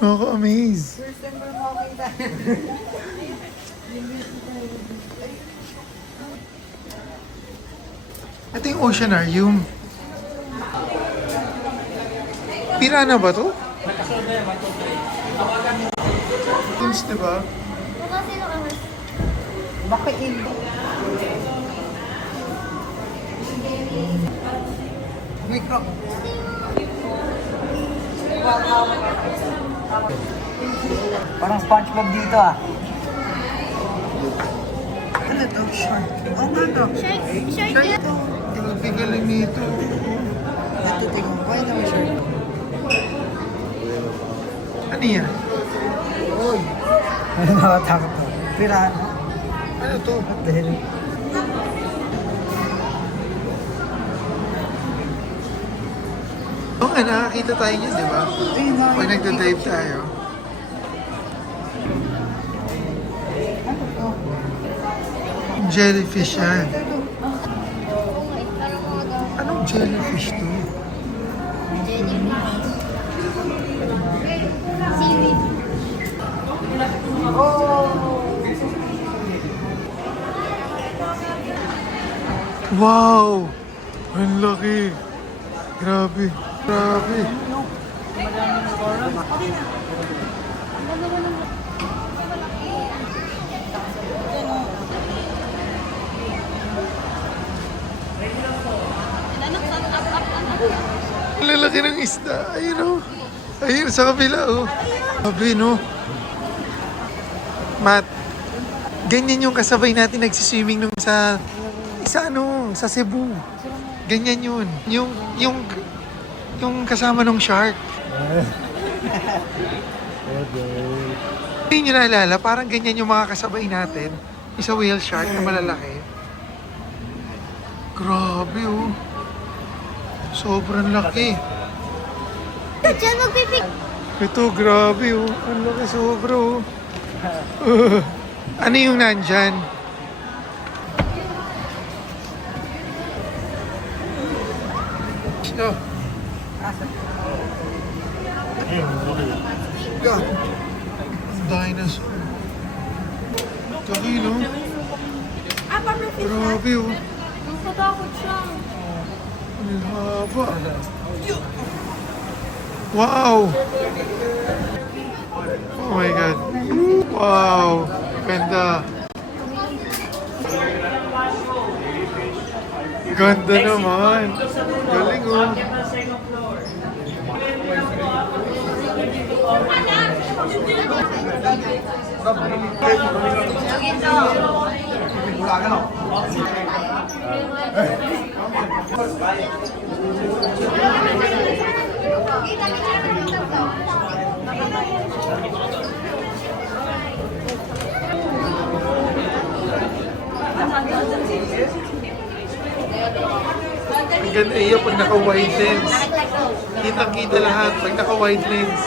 Nakaka-amaze. First time ko makakita. Ito yung Oceanarium. Pirana ba to? Tunes, diba? Bakit hindi? May crop. Parang SpongeBob dito ah. Ano to? Shark. Oh, nga to. Shark yan. Galing nito. Ito, tingnan mo. Kaya naman shark. Ano yan? Uy. Ano nakatakot to? Pirana. Ano to? What the hell? Oo nga, nakakita tayo niyan, di ba? Pag nagda-dive tayo. Ano to? Jellyfish yan. Oo nga, parang mga gamit. Anong jellyfish to? Jellyfish. Seaweed. Wow! Ang laki! Grabe! Grabe! Ang lalaki ng isda! Ayun o! Ayun sa kabila o! Grabe no! Matt, ganyan yung kasabay natin nagsiswimming nung sa Cebu. Ganyan yun. Yung kasama ng shark. Hindi nyo naalala, parang ganyan yung mga kasabay natin. Isa whale shark na malalaki. Grabe oh. Sobrang laki. Diyan magpipik. Ito, grabe oh. Ang laki sobra oh. Ano yung nandyan? Ito. God. Dinosaur. Laki no? Grabe oh. Nakatakot siya. Ang haba. Wow! Oh my God. Wow! Ganda. Ganda naman. Galing oh. Ang ganda iya pag naka-wide lens. Kitang-kita lahat pag naka-wide lens.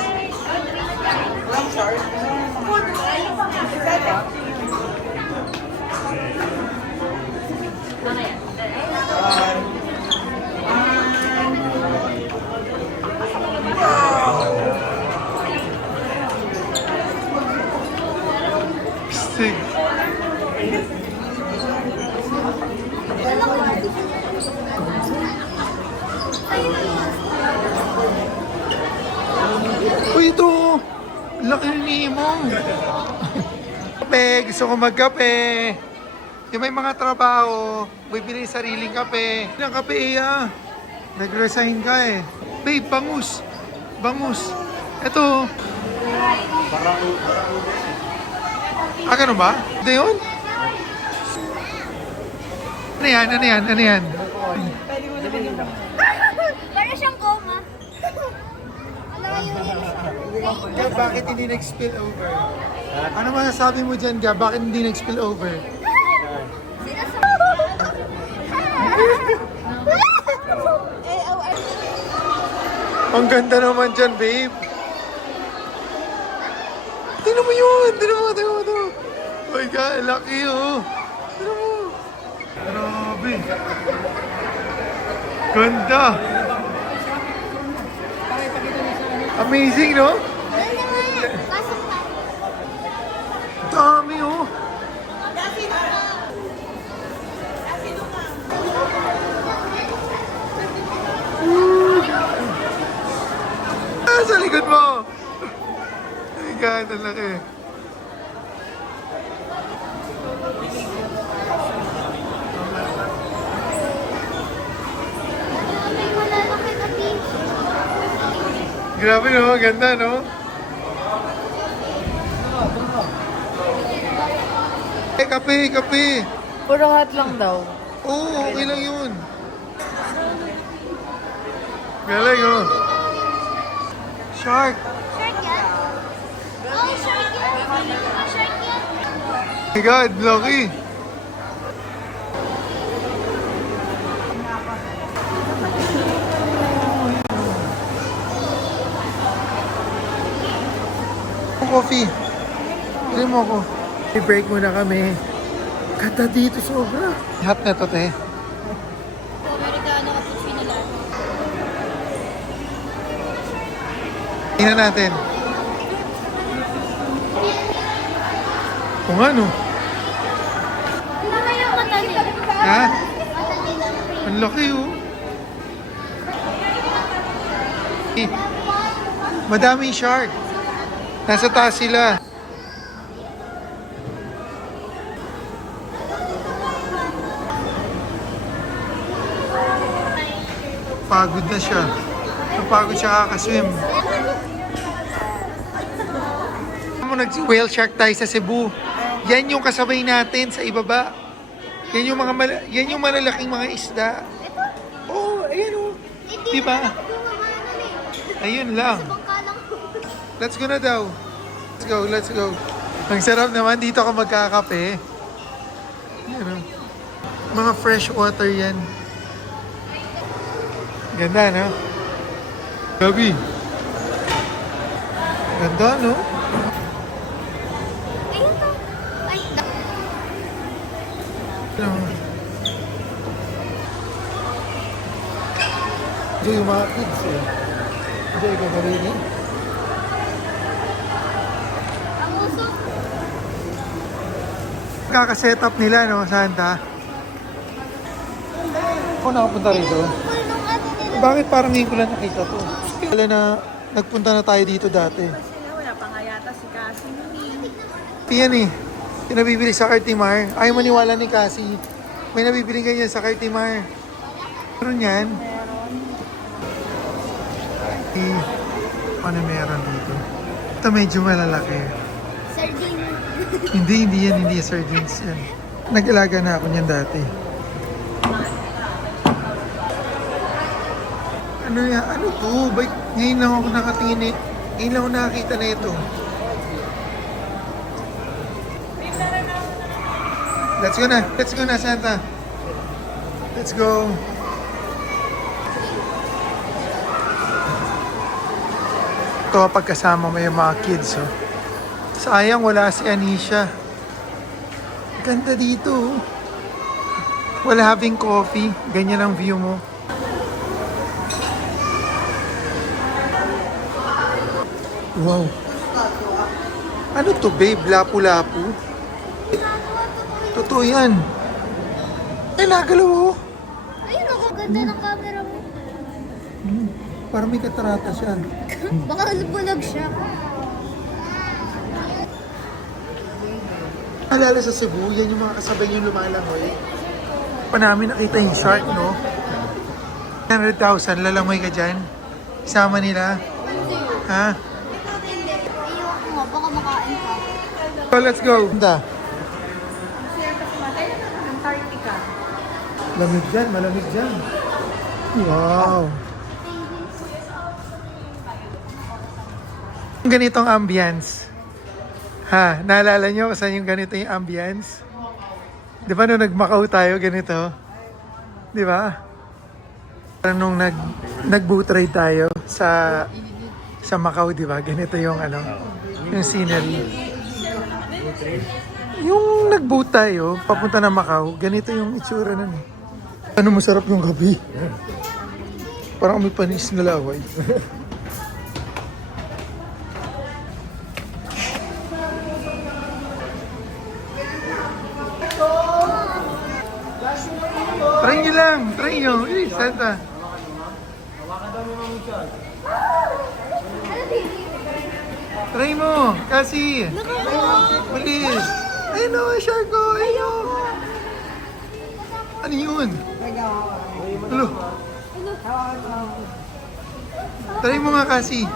Stig. Uy, ito! Laki ni Nemo! Kape! Gusto ko magkape! Yung may mga trabaho, bibili sariling kape. Ilang kape iya? Nag-resign ka eh. Babe, bangus! Bangus! Ito! Ah, ganun ba? Ito yun? Ano yan? Ano yan? Ano yan? Para siyang goma. Malayo yun. Gab, bakit hindi nag-spill over? Ano masasabi mo dyan, Gab? Bakit hindi nag-spill over? Ang ganda naman dyan, babe. Tingnan mo yun! Tingnan mo, tingnan mo, tingnan mo. Oh my God, laki oh. Tingnan mo. Grabe. Ganda. Amazing, no? laki. May malalaki na fish. Grabe no, ganda no? Kape, kape. Puro hot lang daw. Oo, okay lang yun. Galing oh. Shark. Shark yan? Oh, shark yan. Shark yan. Oh my God, Loki. Coffee. Pili mo ako. I-break muna kami. Ganda dito sobra. Hot na to, te. Amerikano cappuccino latte. Tingnan natin. Kung ano. Ano na yung mata nila? Ha? Mata nila. Ang laki oh. Eh, madaming shark. Nasa taas sila. Pagod na siya. Napagod siya kakaswim. Nag-whale shark tayo sa Cebu. Yan yung kasabay natin sa ibaba. Yan yung yan yung malalaking mga isda. Oh, ayan oh. Diba? Ayun lang. Let's go na daw. Let's go, let's go. Ang sarap naman dito ka magkakape. Yan oh. Mga fresh water yan. Ganda, no? Gabi. Ganda, no? Ayun to. Ay, Ito yung mga kids eh. Ito yung kakalini. ang uso. Kaka-set up nila, no, Santa? Ako nakapunta rito. Full nung ano nila. Bakit parang ngayon ko lang nakita to? Kala na nagpunta na tayo dito dati. Wala pa nga yata si Cassie nun eh. Yan eh. Yung nabibili sa Cartimar. Ayaw maniwala ni Cassie. May nabibili ganyan sa Cartimar. Meron yan. Ano meron dito? Ito medyo malalaki. Sardine. Hindi yan. Hindi yan sardines yan. Nag-alaga na ako niyan dati. Ano yan? Ano to? Ba't ngayon lang ako nakatingin eh. Ngayon lang ako nakakita na ito. Let's go na. Let's go na, Santa. Let's go. Ito pagkasama mo yung mga kids. Oh. Sayang wala si Anisha. Ganda dito. Oh. While having coffee, ganyan ang view mo. Wow. Ano to, babe? Lapu-lapu? Totoo yan. Ay, nagalaw oh. Ayun ako, ganda ng camera mo. Parang may katarata siya. Baka bulag siya. Alala sa Cebu, yan yung mga kasabay yung lumalangoy. Pa namin nakita yung shark, no? 100,000, lalangoy ka dyan. Isama nila. Ha? Hindi. Ayoko nga, baka makain ka. So, let's go. Punta. Antarctica. Lamig dyan, malamig dyan. Wow. Ganitong ambience. Ha, naalala nyo kung saan yung ganito yung ambience? Di ba nung nag-Macau tayo, ganito? Di ba? Parang nung nag-boat ride tayo sa Macau, di ba? Ganito yung ano, yung scenery. Yung nag-boat tayo, papunta na Macau, ganito yung itsura nun. Ano masarap yung gabi? Parang may panis na laway. Try nyo lang, try nyo. Eh, Santa. Try mo, kasi. Bilis. Ay no, shark ko. Ay no. Ano yun? Hello. Try mo nga, kasi.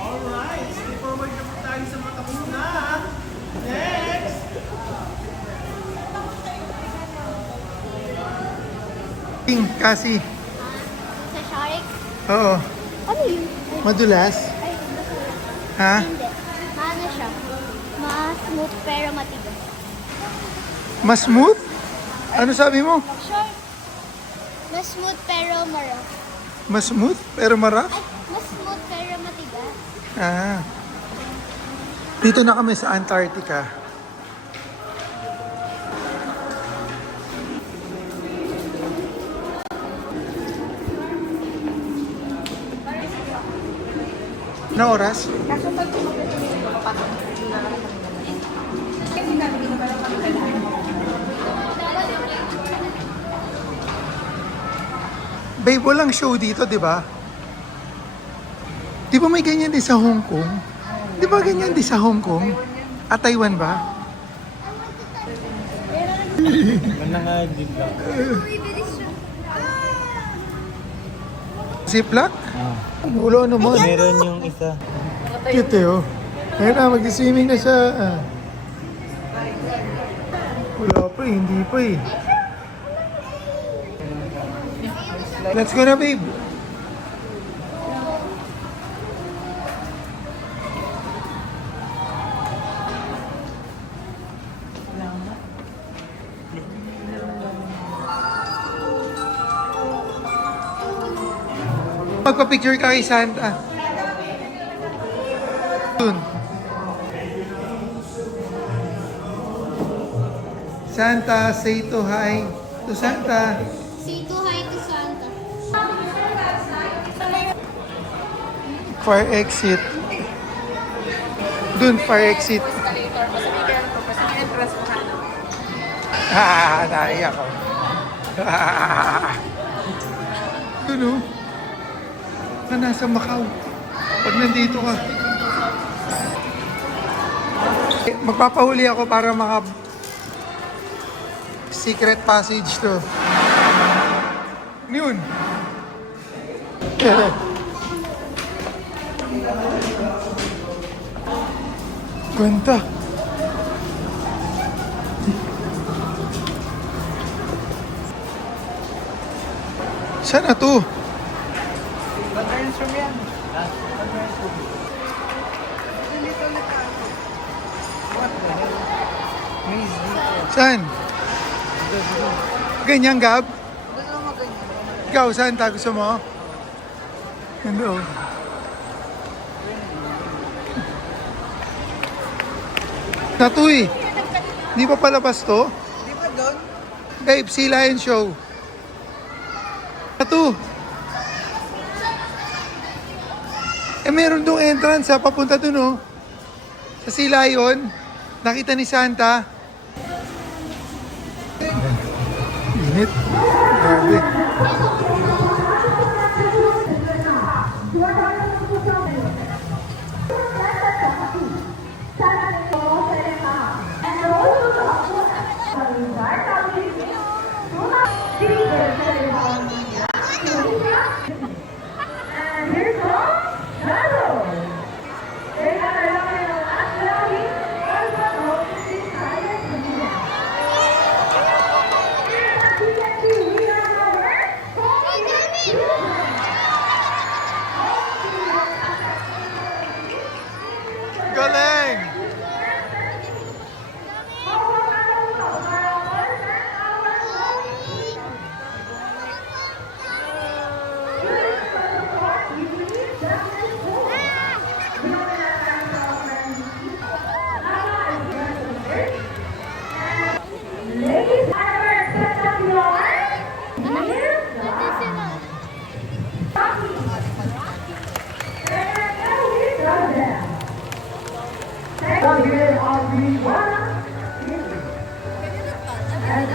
Alright, stay forward na po tayo sa mga kapuna. Next! Kasi. Sa shark? Oo. Ano yun? Madulas. Ay, Ha? hindi. Ano siya? Mas-smooth pero matigas. Mas smooth? Ano sabi mo? Shark. Mas smooth pero marap. Mas smooth pero marap? Ay, mas smooth pero matigas. Ah. Dito na kami sa Antarctica. Na oras? Babe, walang show dito, di ba? Di ba may ganyan din sa Hong Kong? Di ba ganyan din sa Hong Kong? At Taiwan ba? Ziplock? Ulo naman. Meron yung isa. Cute eh, oh. Ayun na, mag-swimming na siya. Ah. Wala pa eh, hindi pa eh. Let's go na, babe. Magpa-picture ka kay Santa. Dun. Santa, say to hi to Santa. Say to hi to Santa. Fire exit. Dun, fire exit. Naiyak ako. Dun, oh. Na nasa Macau. Pag nandito ka. Magpapahuli ako para maka secret passage to. Ano yun? Kwenta. Saan na to? Advance room yan. Dito ulit ka. What the hell? Maze dito. Saan? Ganyan, Gab? Doon lang maganyan. Ikaw, saan ta? Gusto mo? Ano? Natu eh. Di pa palabas to? Di ba doon? Babe, Sea Lion Show. Natu. Eh, meron doong entrance ha, papunta doon oh. Sa Sea Lion. Nakita ni Santa. Init. Grabe. Galing!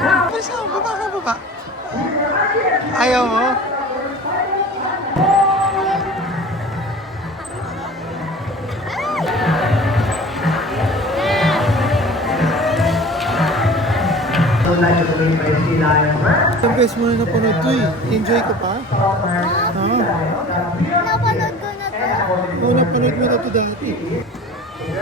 Alis ka, baba ka, baba. Ang best mo na napanood to eh. Enjoy ko pa? Oo. Napanood ko na to. Oo, napanood mo na to dati. Kala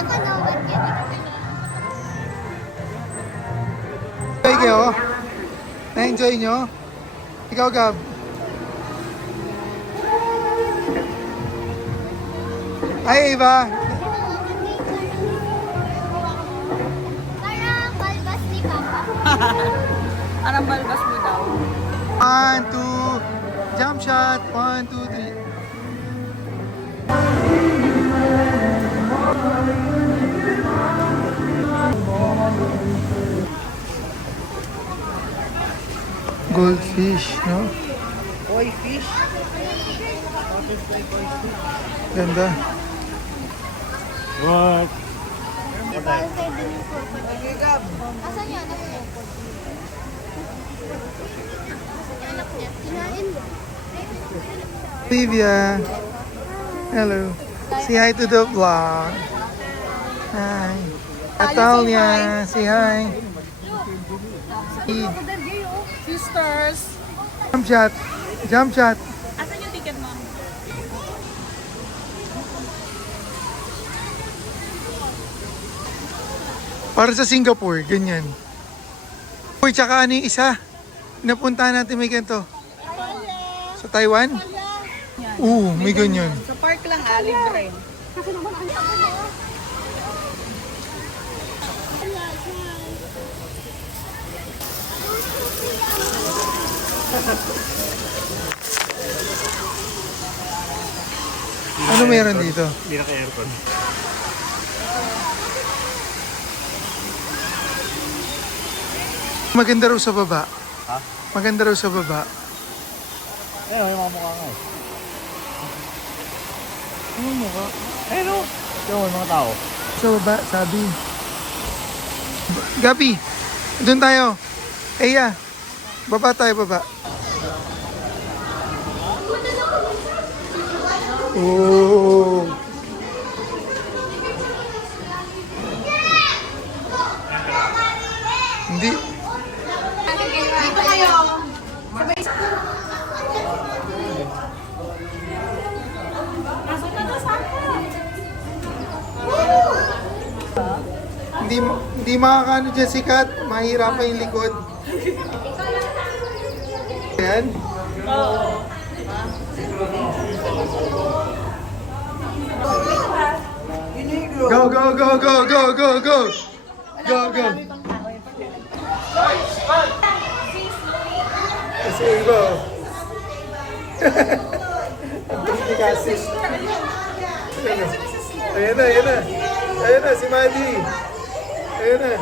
ko naman yan. Enjoy kayo? Na-enjoy nyo? Ikaw, Gab? Ay, Eva! Parang balbas ni Papa. Parang balbas mo daw. 1, 2, jump shot! 1, 2, 3. Goldfish, no? Koi fish. Ganda. Bawal kayo din yung crocodile. Nagigab. Asan yung anak niya? Yung anak niya? Kinain mo. Olivia. Hello. Say hi to the vlog. Hi. Natalia, say hi. Sisters! Jump shot. Jump shot. Asan yung ticket mo? Para sa Singapore, ganyan. Uy, tsaka ano yung isa? Napuntahan natin may ganito. Sa Taiwan? Oo, may ganyan. Sa park lang libre. Ano meron dito? Hindi na ka-aircon. Maganda raw sa baba. Ha? Maganda raw sa baba. Ayun, yung mga mukha nga eh. Ano mukha? Ayun o. Yung mga tao. Sa baba, sabi. Gabi, doon tayo. Eya, baba tayo, baba. Oh. Hindi. Dito kayo! Hindi makakano dyan sikat. Mahirapan yung likod. Ayan. Go, go, go, go, go, go, go. Go, go. Kasi iba. Ang kasi. Ayan na, ayan na. Ayan na, si Madi. Ayan na.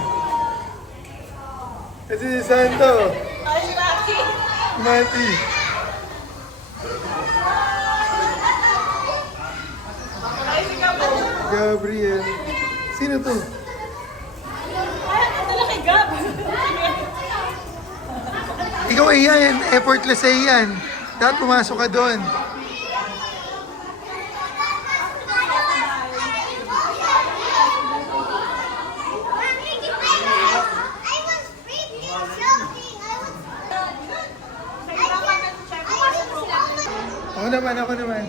Kasi si Santo. Mati. Gabriel. Sino to? Ikaw ay yan. Effortless ay yan. Dapat pumasok ka doon. Ako naman.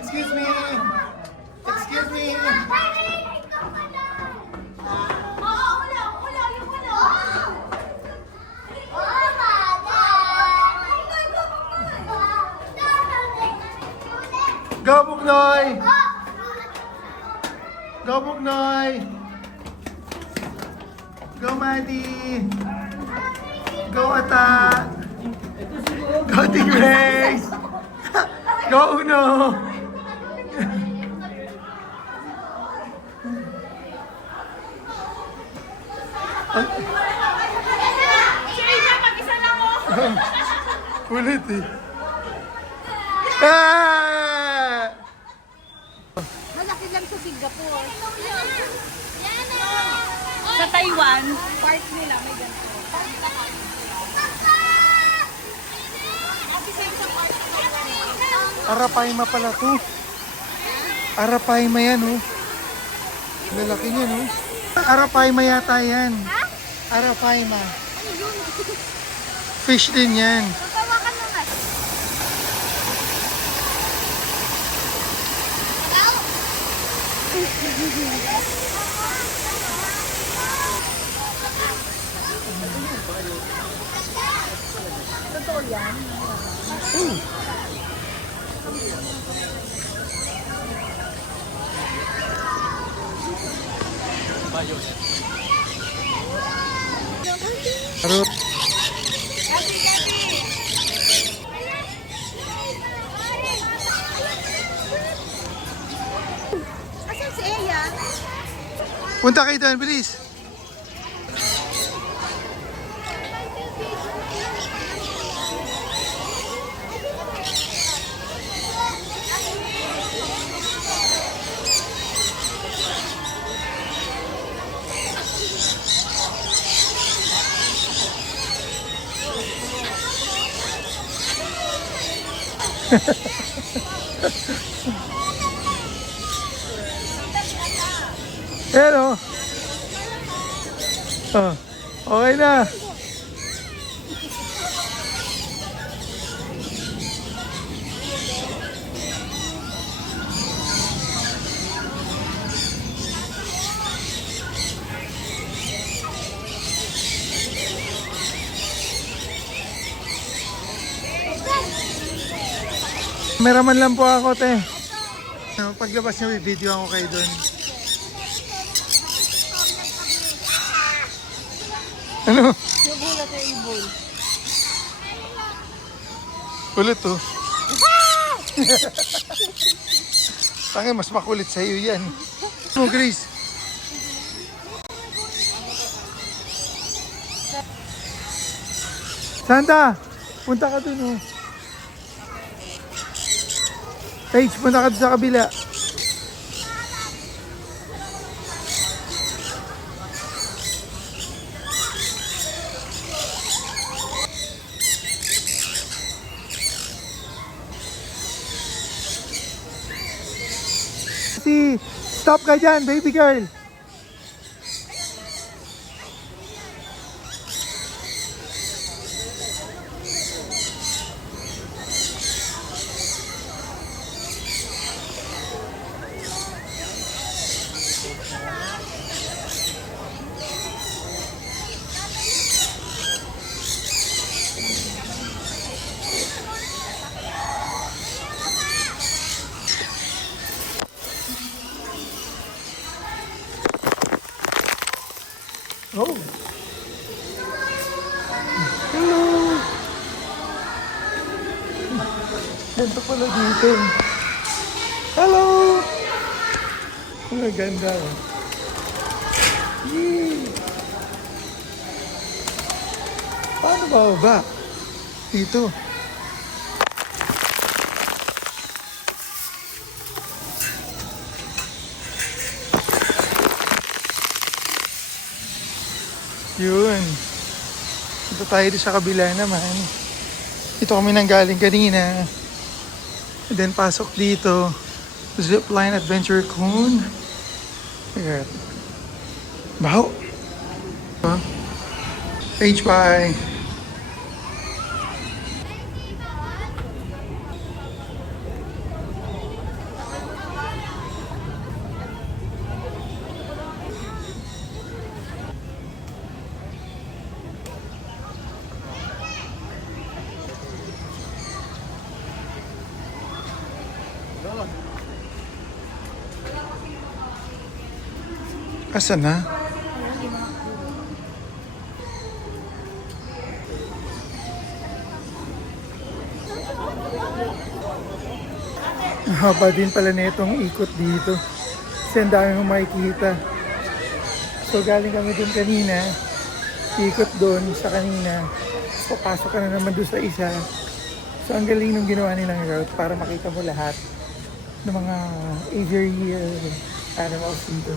Excuse me. Excuse me. Go, Buknoy! Go, Buknoy! Go, Maddie! Go, Ata! Go, Tigres! Go, Uno! Si Aina, mag-isa lang mo. Kulit eh. Ah! Malaki lang sa Singapore. Sa Taiwan, part nila may ganito. Arapaima pala to. Arapaima yan, oh. Lalaki niyan, oh. Arapaima yata yan. Arapaima. Fish din yan. Tatawakan mo nga. Karot. Asan si Eya? Punta kayo doon, bilis. Ayan o. Oh, okay na. Cameraman lang po ako, te. Paglabas niyo, i-video ako kayo doon. Ano? Nagulat na ibon. Kulit to. Tangin, mas makulit sa iyo yan. Ano, Grace? Santa, punta ka dun, oh. Paige, punta ka dun sa kabila. Stop ka dyan, baby girl. Oh. Hello. Ganito pala dito. Hello. Ang ganda. Yee. Paano ba? Dito. Yun. Ito tayo doon sa kabila naman. Ito kami nanggaling kanina. And then pasok dito. Zipline Adventure Cone. Ayan. Baho. H-Bye. Asan na? Haba din pala na itong ikot dito. Kasi ang dami mong makikita. So galing kami dun kanina. ikot doon sa kanina. Papasok ka na naman doon sa isa. So ang galing nung ginawa nilang route para makita mo lahat ng mga aviary animals dito.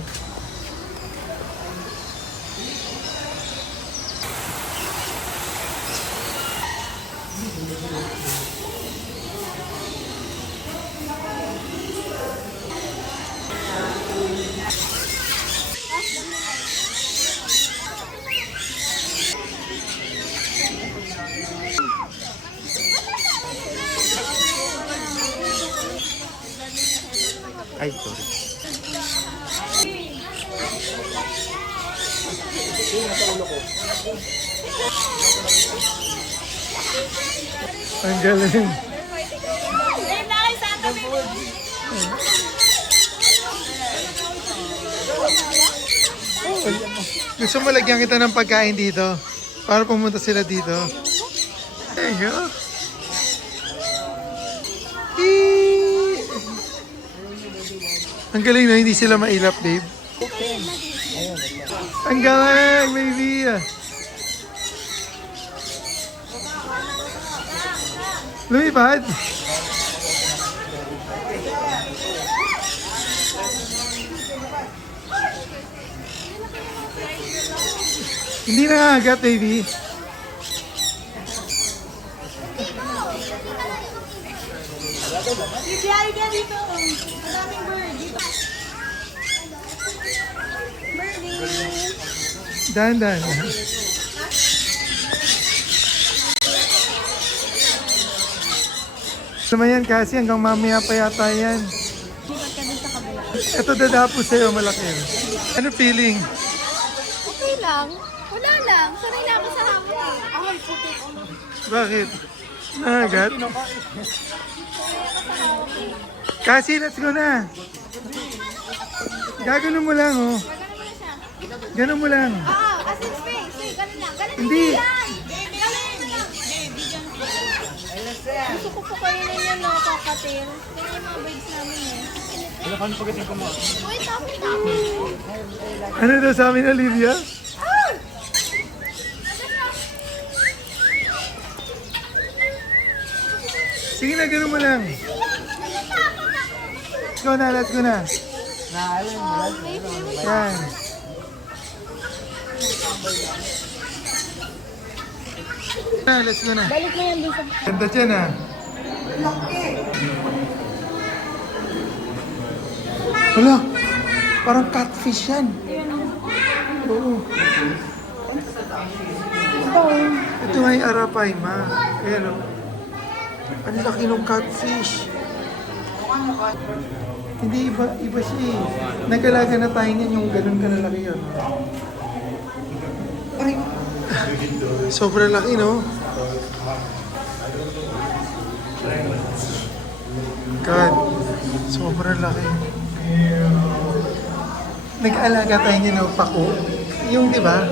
Ay, sorry. Ang galing. Dave, na kay Santa Baby. Gusto mo lagyan kita ng pagkain dito? Para pumunta sila dito. There you go. Eee! Ang galing na hindi sila mailap, babe. Ang galing, baby. Lumipad. Hindi na agad, baby. Bibiyay ka dito. Maraming bird. Birdie. Dahan-dahan. Sama yan kasi hanggang mamaya pa yata yan. Ito dadapo sa'yo, malaki. Ano feeling? Okay lang. Wala lang. Sanay na ako sa hangin. Ay, puti. Bakit? Nagat? Kasi, let's go na. Gaganon mo lang, oh. Ganon mo lang. As in space. Wait, ganun lang. Ganun Hindi. lang. Gusto ko po kayo na yun, no, kakatil. Ganyan yung mga birds namin, eh. Wait, tapos. Ano daw sa amin, Olivia? Sige na, ganon mo lang. Let's go na, let's go na. Yan. Let's go na. Balik mo yan dun sa... Ganda dyan, ah. Wala, parang catfish yan. Oo. Ito nga yung arapaima. Ayan, oh. Ang laki ng catfish. Hindi, iba siya eh. Nag-alaga na tayo niyan yung ganun kalalaki yun. Ay, sobrang laki, no? God, sobrang laki. Nag-alaga tayo niyan ng pako. Yung, di ba?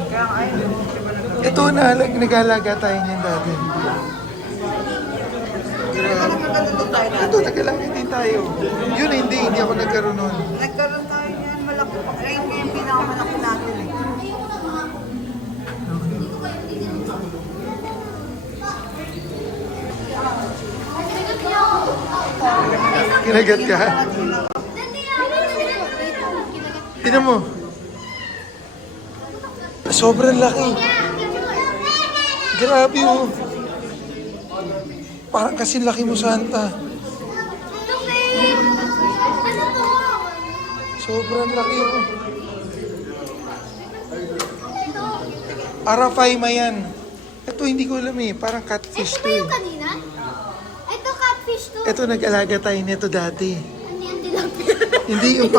Ito na, nag-alaga tayo niyan dati. Ito, nag-alaga din tayo. Yun, hindi ako nagkaroon nun. Nagkaroon tayo niyan, malaki pa. Ayun yung pinakamalaki natin eh. Kinagat ka? Tignan mo. Sobrang laki. Grabe, oh. Parang kasi laki mo, Santa. Sobrang laki, oh. Arapaima yan. Ito, hindi ko alam eh. Parang catfish Ito to ba eh. yung kanina? Ito catfish to. Ito, nag-alaga tayo nito dati. Ano yan, tilapia? Hindi yung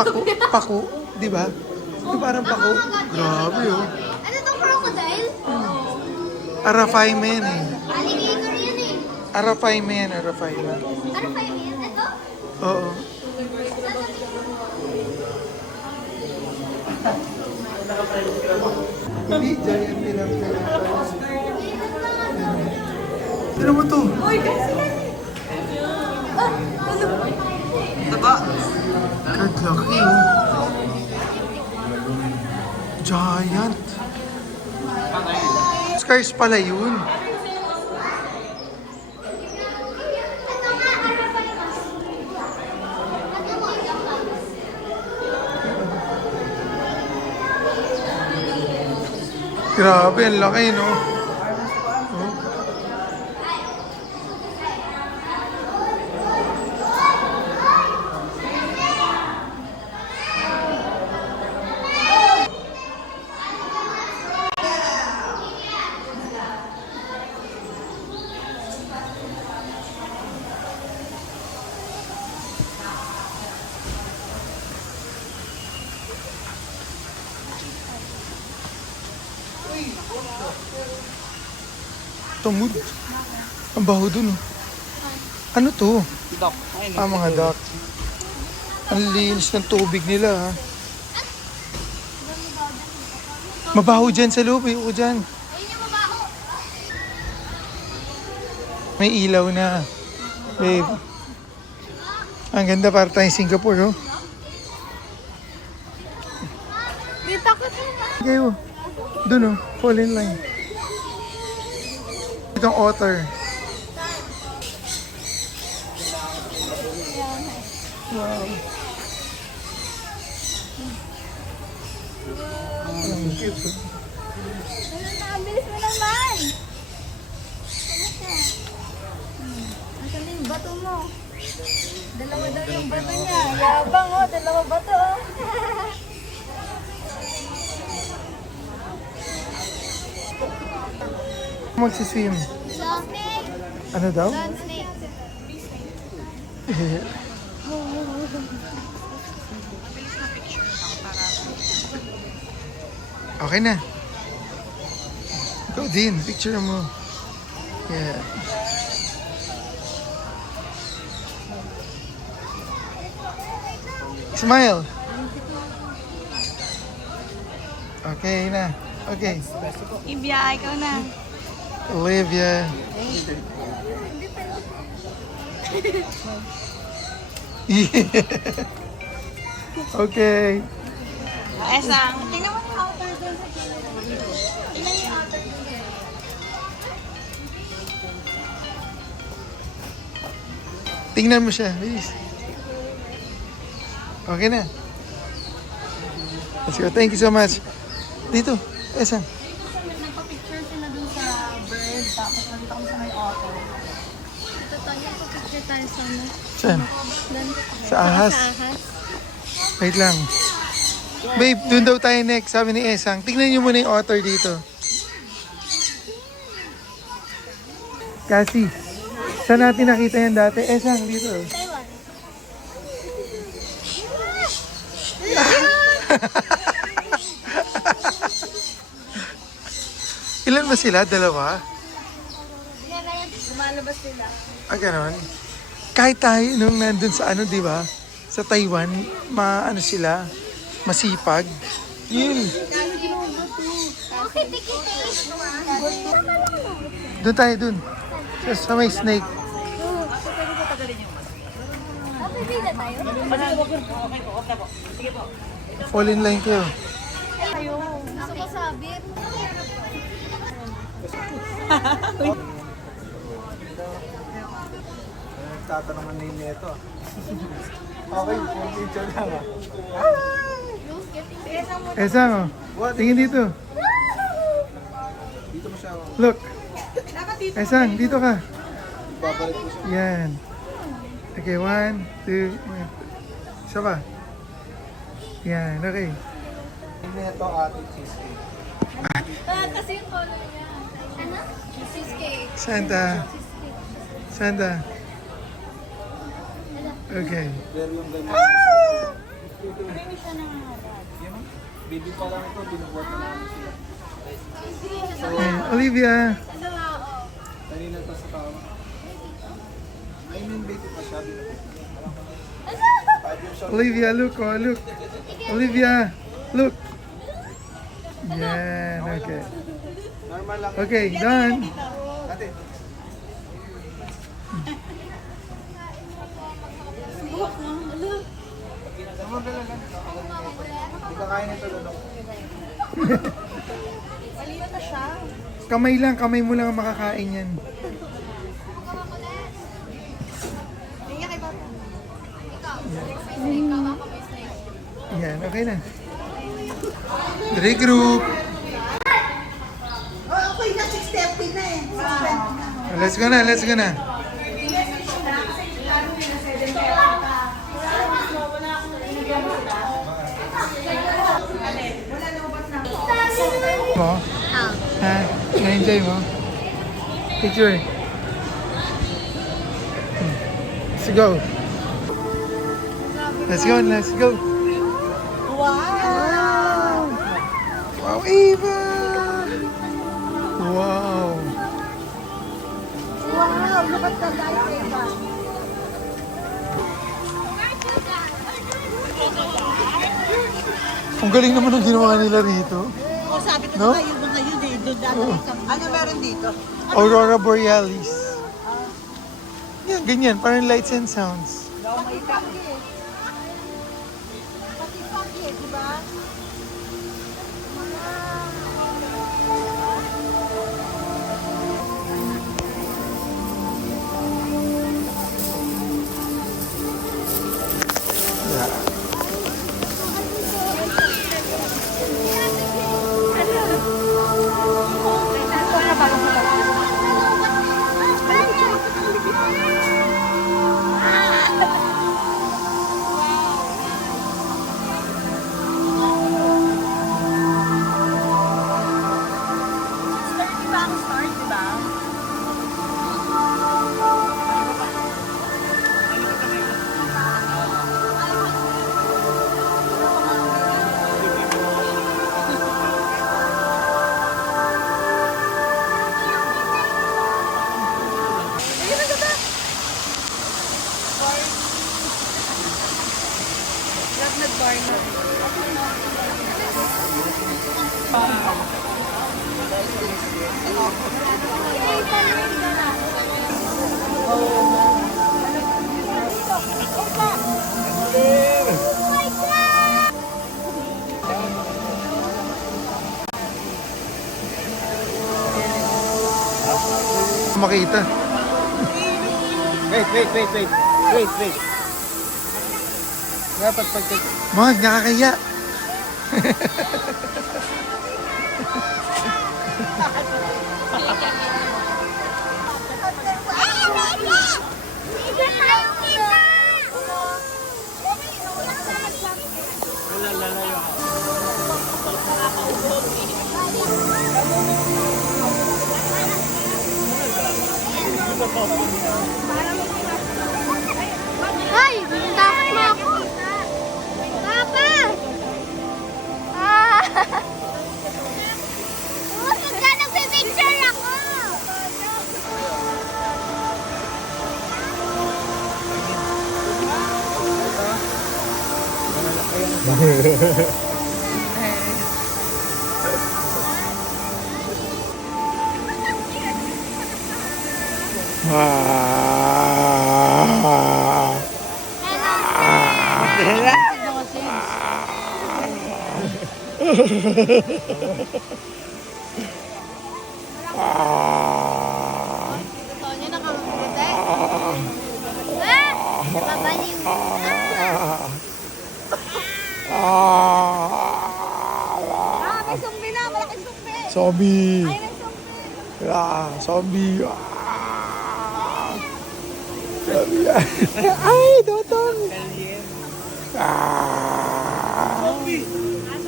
pako, di ba? Ito parang pako. Grabe, oh. Ano tong crocodile? Arapaima yan eh. Alligator yan eh. Arapaima yan, arapaima. Ano pa yun? Ito? Oo. Hindi, giant tilapia. Tignan mo to. Diba? God, laki, oh. Giant. Oscars pala yun. Grabe, ang laki, no? Oh. Tumod. Ang baho dun, oh. Ano to? Duck. Ah, mga duck. Ang linis ng tubig nila, ha? Mabaho dyan sa loob, eh. O dyan. May ilaw na. Babe. Ang ganda para tayong Singapore, oh. Di takot na. Kayo. Dun, oh. Fall in line. Itong otter. Wow. Ang cute, oh. Ang bilis mo naman. Asan na yung bato mo? Dalawa daw yung bato niya. Yabang, oh. Dalawa bato, oh. Magsiswim. Snake. Ano daw? Snake. Okay na. Ikaw din, picture mo. Yeah. Smile. Okay na. Okay. Ibya, ikaw na. Olivia. Okay. Esang, tingnan mo yung outer doon sa gilid. Tingnan yung outer doon. Tingnan mo siya, please. Okay na. Let's go. Thank you so much. Dito, Esa. Nagpa-picture sila dun sa bird, tapos nandito kami sa may otter. Ito tayo, picture tayo sa ano. Saan? Doon. Sa ahas. Sa ahas. Wait lang. Babe, dun daw tayo next, sabi ni Esang. Tingnan niyo muna yung otter dito. Kasi, saan natin nakita yan dati? Esang, dito. Taiwan. Ilan ba sila? Dalawa? Lumalabas sila. Ah, ganon. Kahit tayo nung nandun sa ano, di ba? Sa Taiwan, ano sila? Masipag. Yun. Okay, tikiti. Doon tayo, dun. Sa may snake. Okay, na tayo. Fall in line kayo. Gusto ko sabit. Nagtatanungan na yun ito. Okay, yung picture lang ah. Esang, oh. Tingin dito. Dito mo siya. Look. Esang, dito ka. Babalik mo siya. Yan. Okay, 1, 2, isa pa. Yan, okay. Hindi na ito ating cheesecake. Kasi yung color niya. Ano? Cheesecake. Santa. Santa. Okay. Pero yung ganyan. Yan, baby pa lang ito, binubuhat na namin sila. Okay. Olivia. Kanina to sa tao. I mean, baby pa siya, binubuhat. Olivia, look, oh, look. Olivia, look. Yan, okay. Normal lang. Okay, done. Ate. Hindi ka kaya nito, Lolo. Maliyo na siya. Kamay lang, kamay mo lang ang makakain yan. Yan, okay na. Regroup. Oh, okay na, 6:30 na eh. Let's go na, let's go na. Mo? Ha? Na-enjoy mo? Picture. Let's go. Let's go, let's go. Wow! Wow, Eva! Wow! Wow! Look at the light, Eva. Ang galing naman ang ginawa nila rito. Oh, sabi ko No? na yung mga yun eh. Doon dati isang... Ano meron dito? Aurora Borealis. Yan, ganyan. Parang lights and sounds. May pagi eh. Pati pagi eh, di ba? Makita. Wait. Dapat pag... Mag, nakakaya. Ay! Takot mo ako! Papa! Ah! Oh, pagka nagpipicture ako! Gusto niyo nakakabuti? Ah! Babaliw. Ah, may sumbi na! Malaking sumbi! Zombie. Ay, may sumbi! Zombie. Zombie. Ay, Dotong.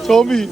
Zombie.